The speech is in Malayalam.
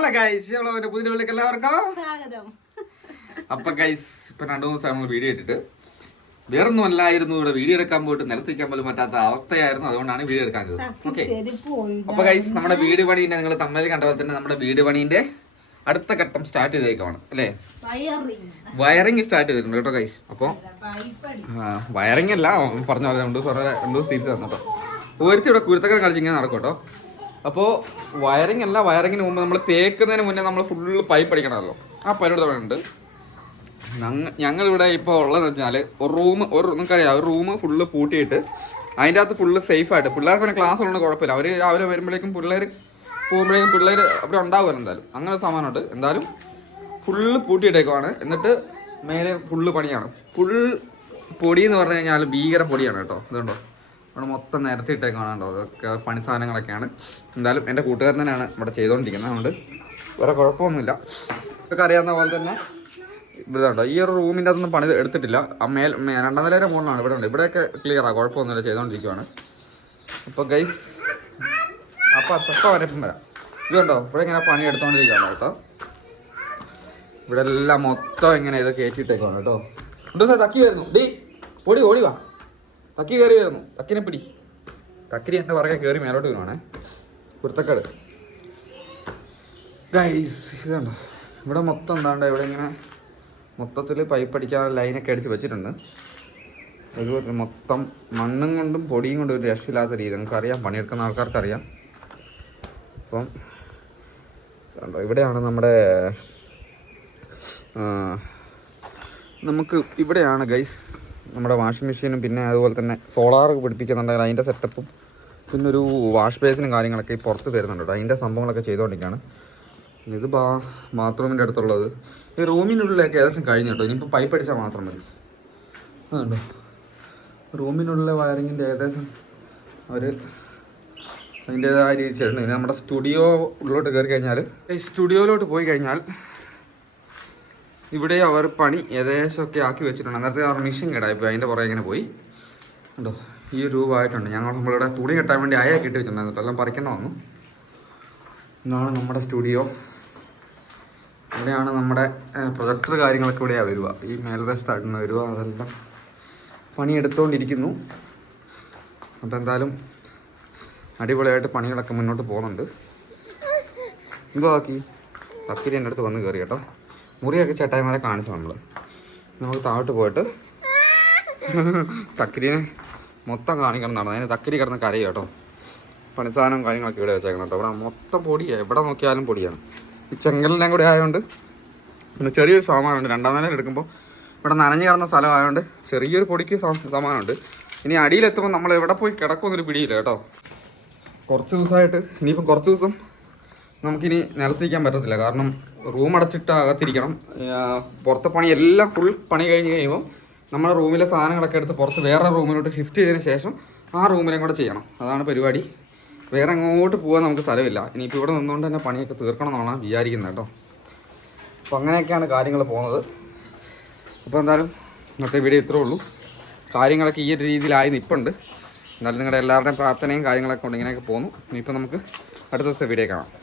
ഹലോ ഗൈസ് നമ്മളെ പുതിയ വീട്ടിലേക്ക് എല്ലാവർക്കും. സ്വാഗതം. അപ്പൊ ഗൈസ് ഇപ്പൊ രണ്ടു മൂന്ന് ദിവസം നമ്മൾ വീഡിയോ ഇട്ടിട്ട് വേറൊന്നും അല്ലായിരുന്നു ഇവിടെ വീഡിയോ എടുക്കാൻ പോയിട്ട് നിലത്തിരിക്കാൻ പോലും പറ്റാത്ത അവസ്ഥയായിരുന്നു. അതുകൊണ്ടാണ് വീഡിയോ എടുക്കാൻ ഓക്കെ അപ്പൊ ഗൈസ് നമ്മുടെ വീട് പണീന്റെ നിങ്ങൾ തമ്മിൽ കണ്ടപോലെ തന്നെ നമ്മുടെ വീട് പണീന്റെ അടുത്ത ഘട്ടം സ്റ്റാർട്ട് ചെയ്തേക്കാണ് അല്ലേ? വയറിംഗ് സ്റ്റാർട്ട് ചെയ്തിട്ടുണ്ട് കേട്ടോ ഗൈസ് അപ്പോൾ വയറിംഗ് അല്ല പറഞ്ഞ പോലെ രണ്ടു ദിവസം രണ്ടു ദിവസം തിരിച്ചു തന്നോ ഒരുത്തി ഇവിടെ കുരുത്തക്കം കളിച്ചിങ്ങനെ നടക്കും കേട്ടോ. അപ്പോൾ വയറിംഗ് അല്ല വയറിങ്ങിന് മുമ്പ് നമ്മൾ തേക്കുന്നതിന് മുന്നേ നമ്മൾ ഫുൾ പൈപ്പ് അടിക്കണമല്ലോ. ആ പരിപാടി ഞങ്ങ ഞങ്ങളിവിടെ ഇപ്പോൾ ഉള്ളതെന്ന് വെച്ചാൽ ഒരു റൂം ഒരു നിങ്ങൾക്കറിയാം ഒരു റൂം ഫുള്ള് പൂട്ടിയിട്ട് അതിന്റെ അകത്ത് ഫുള്ള് സേഫായിട്ട് പിള്ളേർക്ക് പിന്നെ ക്ലാസ് ഉള്ളത് കുഴപ്പമില്ല. അവർ രാവിലെ വരുമ്പോഴേക്കും പിള്ളേർ പോകുമ്പോഴേക്കും പിള്ളേർ അവിടെ ഉണ്ടാവുമല്ലോ എന്തായാലും. അങ്ങനെ സാധനമുണ്ട് എന്തായാലും ഫുള്ള് പൂട്ടിയിട്ടേക്കുവാണ്. എന്നിട്ട് മേലെ ഫുള്ള് പണിയാണ്. ഫുൾ പൊടി എന്ന് പറഞ്ഞു കഴിഞ്ഞാൽ ഭീകര പൊടിയാണ് കേട്ടോ. ഇതുണ്ടോ? അവിടെ മൊത്തം നിരത്തി ഇട്ടേക്കാണ് കേട്ടോ അതൊക്കെ പണി സാധനങ്ങളൊക്കെയാണ്. എന്തായാലും എന്റെ കൂട്ടുകാരൻ തന്നെയാണ് ഇവിടെ ചെയ്തുകൊണ്ടിരിക്കുന്നത് അതുകൊണ്ട് വേറെ കുഴപ്പമൊന്നുമില്ല. ഇതൊക്കെ അറിയാവുന്ന പോലെ തന്നെ ഇതുണ്ടോ ഈ ഒരു റൂമിന്റെ അതൊന്നും പണി എടുത്തിട്ടില്ല. ആ മേൽ രണ്ടാം നിലയുടെ മുകളിലാണ് ഇവിടെ ഉണ്ട്. ഇവിടെയൊക്കെ ക്ലിയറാണ് കുഴപ്പമൊന്നുമില്ല ചെയ്തുകൊണ്ടിരിക്കുവാണ് അപ്പോൾ ഗൈസ് അപ്പോൾ തൊട്ട വരപ്പം വരാം. ഇതുണ്ടോ ഇവിടെ ഇങ്ങനെ പണി എടുത്തുകൊണ്ടിരിക്കുകയാണ് കേട്ടോ. ഇവിടെ എല്ലാം മൊത്തം ഇങ്ങനെ ഇത് കയറ്റിയിട്ടേക്കാണ് കേട്ടോ. ഉണ്ട് സാർ തക്കി വരുന്നു ഡി ഓടി ഓടി വാ. തക്കി കയറി വരുന്നു കക്കിനെ പിടി. കക്കിരി എന്റെ പറകെ കയറി മേലോട്ട് വരുവാണേ കുരുത്തക്കാട്. ഗൈസ് ഇതുണ്ടോ? ഇവിടെ മൊത്തം എന്താണ്ട്? ഇവിടെ ഇങ്ങനെ മൊത്തത്തിൽ പൈപ്പ് അടിക്കാൻ ലൈനൊക്കെ അടിച്ച് വെച്ചിട്ടുണ്ട്. അതുപോലെ മൊത്തം മണ്ണും കൊണ്ടും പൊടിയും കൊണ്ടും ഒരു രക്ഷയില്ലാത്ത രീതി. നമുക്കറിയാം പണിയെടുക്കുന്ന ആൾക്കാർക്കറിയാം. അപ്പം ഇവിടെയാണ് നമ്മുടെ നമുക്ക് ഇവിടെയാണ് ഗൈസ് നമ്മുടെ വാഷിംഗ് മെഷീനും പിന്നെ അതുപോലെ തന്നെ സോളാർ പിടിപ്പിക്കുന്നുണ്ടെങ്കിൽ അതിന്റെ സെറ്റപ്പും പിന്നെ ഒരു വാഷ് ബേസിനും കാര്യങ്ങളൊക്കെ ഈ പുറത്ത് വരുന്നുണ്ട് കേട്ടോ. അതിന്റെ സംഭവങ്ങളൊക്കെ ചെയ്തുകൊണ്ടിരിക്കുകയാണ്. ഇത് ബാ ബാത്റൂമിന്റെ അടുത്തുള്ളത്. ഈ റൂമിനുള്ളിലൊക്കെ ഏകദേശം കഴിഞ്ഞു കേട്ടോ. ഇനിയിപ്പോൾ പൈപ്പ് അടിച്ചാൽ മാത്രം മതി. അതുണ്ടോ റൂമിനുള്ളിലെ വയറിങ്ങിന്റെ ഏകദേശം ഒരു അതിന്റെതായ രീതി ചേട്ടൻ നമ്മുടെ സ്റ്റുഡിയോ ഉള്ളിലോട്ട് കയറി കഴിഞ്ഞാൽ സ്റ്റുഡിയോയിലോട്ട് പോയി കഴിഞ്ഞാൽ ഇവിടെ അവർ പണി ഏകദേശമൊക്കെ ആക്കി വെച്ചിട്ടുണ്ട്. അന്നേരത്തെ അവർ മിഷൻ കേടായിപ്പോയി അതിന്റെ പുറകെ ഇങ്ങനെ പോയി. ഉണ്ടോ ഈ രൂപമായിട്ടുണ്ട്. ഞങ്ങൾ നമ്മളിവിടെ തുണി കെട്ടാൻ വേണ്ടി അയ കിട്ടി വെച്ചിട്ടുണ്ടായിരുന്നു എല്ലാം പറിക്കണ വന്നു. ഇന്നാണ് നമ്മുടെ സ്റ്റുഡിയോ ഇവിടെയാണ് നമ്മുടെ പ്രൊജക്ടർ കാര്യങ്ങളൊക്കെ ഇവിടെയാണ് വരിക. ഈ മേൽവേസ്റ്റായിട്ട് വരിക. അതെല്ലാം പണിയെടുത്തുകൊണ്ടിരിക്കുന്നു അപ്പോൾ എന്തായാലും അടിപൊളിയായിട്ട് പണികളൊക്കെ മുന്നോട്ട് പോകുന്നുണ്ട്. എന്തോ ആക്കി തക്കിരി എന്റെ അടുത്ത് വന്ന് കയറി കേട്ടോ. മുറിയൊക്കെ ചേട്ടായിമാരെ കാണിച്ചു നമ്മൾ നമുക്ക് താഴോട്ട് പോയിട്ട് തക്കരിനെ മൊത്തം കാണിക്കണം നടന്നു. അതിന് തക്കരി കിടന്ന് കരയും കേട്ടോ. പണിസാധനം കാര്യങ്ങളൊക്കെ ഇവിടെ വെച്ചേക്കണം കേട്ടോ. ഇവിടെ മൊത്തം പൊടിയാണ് എവിടെ നോക്കിയാലും പൊടിയാണ്. ഈ ചെങ്കലിനെല്ലാം കൂടെ ആയതുകൊണ്ട് പിന്നെ ചെറിയൊരു സാമാനമുണ്ട് രണ്ടാം നില എടുക്കുമ്പോൾ ഇവിടെ നനഞ്ഞു കിടന്ന സ്ഥലമായതുകൊണ്ട് ചെറിയൊരു പൊടിക്ക് സാമാനമുണ്ട് ഇനി അടിയിലെത്തുമ്പോൾ നമ്മൾ എവിടെ പോയി കിടക്കുമെന്നൊരു പിടിയില്ല കേട്ടോ. കുറച്ച് ദിവസമായിട്ട് ഇനിയിപ്പം കുറച്ച് ദിവസം നമുക്കിനി നിലത്തിരിക്കാൻ പറ്റത്തില്ല. കാരണം റൂം അടച്ചിട്ട് അകത്തിരിക്കണം. പുറത്തെ പണി എല്ലാം ഫുൾ പണി കഴിഞ്ഞ് കഴിയുമ്പോൾ നമ്മുടെ റൂമിലെ സാധനങ്ങളൊക്കെ എടുത്ത് പുറത്ത് വേറെ റൂമിലോട്ട് ഷിഫ്റ്റ് ചെയ്തതിന് ശേഷം ആ റൂമിലും കൂടെ ചെയ്യണം. അതാണ് പരിപാടി. വേറെ എങ്ങോട്ട് പോകാൻ നമുക്ക് സ്ഥലമില്ല. ഇനിയിപ്പോൾ ഇവിടെ നിന്നുകൊണ്ട് തന്നെ പണിയൊക്കെ തീർക്കണം എന്നാണ് വിചാരിക്കുന്നത് കേട്ടോ. അപ്പോൾ അങ്ങനെയൊക്കെയാണ് കാര്യങ്ങൾ പോകുന്നത്. അപ്പോൾ എന്തായാലും ഇന്നത്തെ വീഡിയോ ഇത്രേ ഉള്ളൂ. കാര്യങ്ങളൊക്കെ ഈ ഒരു രീതിയിലായി നിൽപ്പുണ്ട് എന്നാലും നിങ്ങളുടെ എല്ലാവരുടെയും പ്രാർത്ഥനയും കാര്യങ്ങളൊക്കെ കൊണ്ട് ഇങ്ങനെയൊക്കെ പോകുന്നു. ഇനിയിപ്പോൾ നമുക്ക് അടുത്ത ദിവസം വീഡിയോ കാണാം.